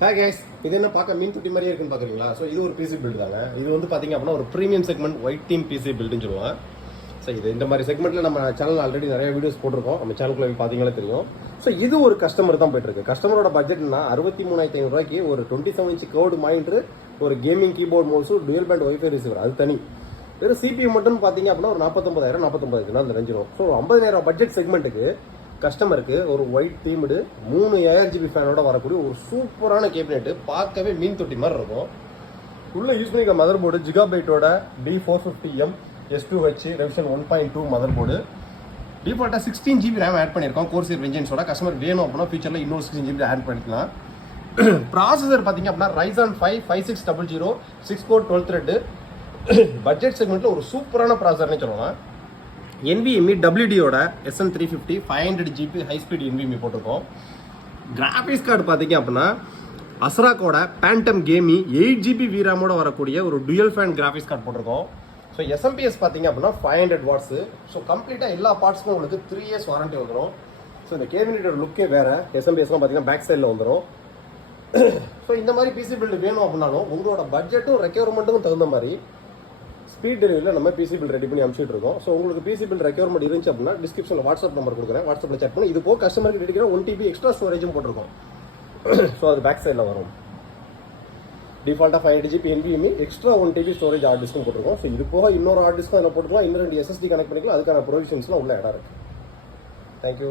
Hey guys, இது என்ன பார்க்க மீன் தொட்டி மாதிரியே இருக்குன்னு பார்க்குறீங்களா? ஸோ இது ஒரு பிசி பில்டு தாங்க. இது வந்து பார்த்தீங்க அப்படின்னா ஒரு premium segment white theme PC பில்டுன்னு சொல்லுவாங்க. ஸோ இது இந்த மாதிரி செக்மெண்ட்டில் நம்ம சேனல் ஆல்ரெடி நிறைய வீடியோஸ் போட்டிருக்கோம். நம்ம சேனலுக்குள்ள பார்த்தீங்களே தெரியும். ஸோ இது ஒரு கஸ்டமர் தான் போயிட்டு இருக்கு. கஸ்டமரோட பட்ஜெட்னா 63,500 ரூபாய்க்கு ஒரு 27 இன்ச் கர்வ்டு மானிட்டர், ஒரு கேமிங் கீபோர்ட் மவுஸும், டுவல் பேண்ட் ஒய்ஃபை ரிசீவர், அது தனி. வெறும் சிபியூ மட்டும் பார்த்தீங்க அப்படின்னா ஒரு 49,000 அந்த ரேஞ்சிடும். ஸோ 50,000 பட்ஜெட் செக்மெண்ட்டுக்கு கஸ்டமருக்கு ஒரு ஒயிட் தீம்டு 3 ARGB ஃபேனோட வரக்கூடிய ஒரு சூப்பரான கேபினெட், பார்க்கவே மீன் தொட்டி மாதிரி இருக்கும். உள்ள யூஸ் பண்ணிக்க மதர் போர்டு ஜிகாபைட்டோட D450M S2H revision 1.2 motherboard. டிஃபால்ட்டாக 16GB ரேம் ஆட் பண்ணியிருக்கோம். கோர்சியர் வெஞ்சன்ஸோட கஸ்டமர் வேணும் அப்படின்னா ஃபியூச்சரில் இன்னொரு 16GB ஆட் பண்ணிக்கலாம். ப்ராசஸர் பார்த்தீங்க அப்படின்னா Ryzen 5 5600 6 கோர் 12 த்ரெட். பட்ஜெட் செக்மெண்ட்டில் ஒரு சூப்பரான ப்ராசஸர்னே சொல்லலாம். NVMe WD-யோட SN350 500GB high speed NVMe போட்டிருக்கோம். கிராஃபிக்ஸ் கார்டு பார்த்தீங்க அப்படின்னா அசராக்கோட பேண்டம் கேமி 8GB VRAMோட வரக்கூடிய ஒரு டுயல் ஃபேன் கிராஃபிக்ஸ் கார்டு போட்டிருக்கோம். ஸோ SMPS பார்த்தீங்க அப்படின்னா 500 வாட்ஸு. ஸோ கம்ப்ளீட்டாக எல்லா பார்ட்ஸ்க்கும் உங்களுக்கு 3 years வாரண்டி வந்துடும். ஸோ இந்த கேபினெட்டோட லுக்கே வேறு. SMPSலாம் பார்த்தீங்கன்னா பேக் சைடில் வந்துடும். ஸோ இந்த மாதிரி பிசி பில்டு வேணும் அப்படின்னாலும் உங்களோட பட்ஜெட்டும் ரெக்யர்மெண்ட்டுக்கும் தகுந்த மாதிரி ஸ்பீட் டெலிவரியில் நம்ம பிசி பில் ரெடி பண்ணி அனுப்பிச்சிட்டு இருக்கோம். ஸோ உங்களுக்கு பிசி பில் ரெக்யர்மெண்ட் இருந்துச்சு அப்படின்னா டிஸ்கிரிப்ஷனில் வாட்ஸ்அப் நம்பர் கொடுக்குறேன். வாட்ஸ்அப்பில் செக் பண்ணி இது போக கஸ்டமருக்கு டெடிக்கிற 1 TB எக்ஸ்ட்ரா ஸ்டோரேஜும் போட்டிருக்கோம். ஸோ அது பேக் சைடில் வரும். டிஃபால்ட்டாக 500GB NVMe extra 1 TB storage hard டிஸ்க்கும் போட்டிருக்கோம். ஸோ இது போக இன்னொரு ஹார்ட் டிஸ்க்கும் அதில் போட்டுக்கலாம். இன்னும் 2 SSD கனெக்ட் பண்ணிக்கலாம். அதுக்கான ப்ரொவிஷன்ஸ்லாம் உள்ள இடம் இருக்குது. தேங்க்யூ.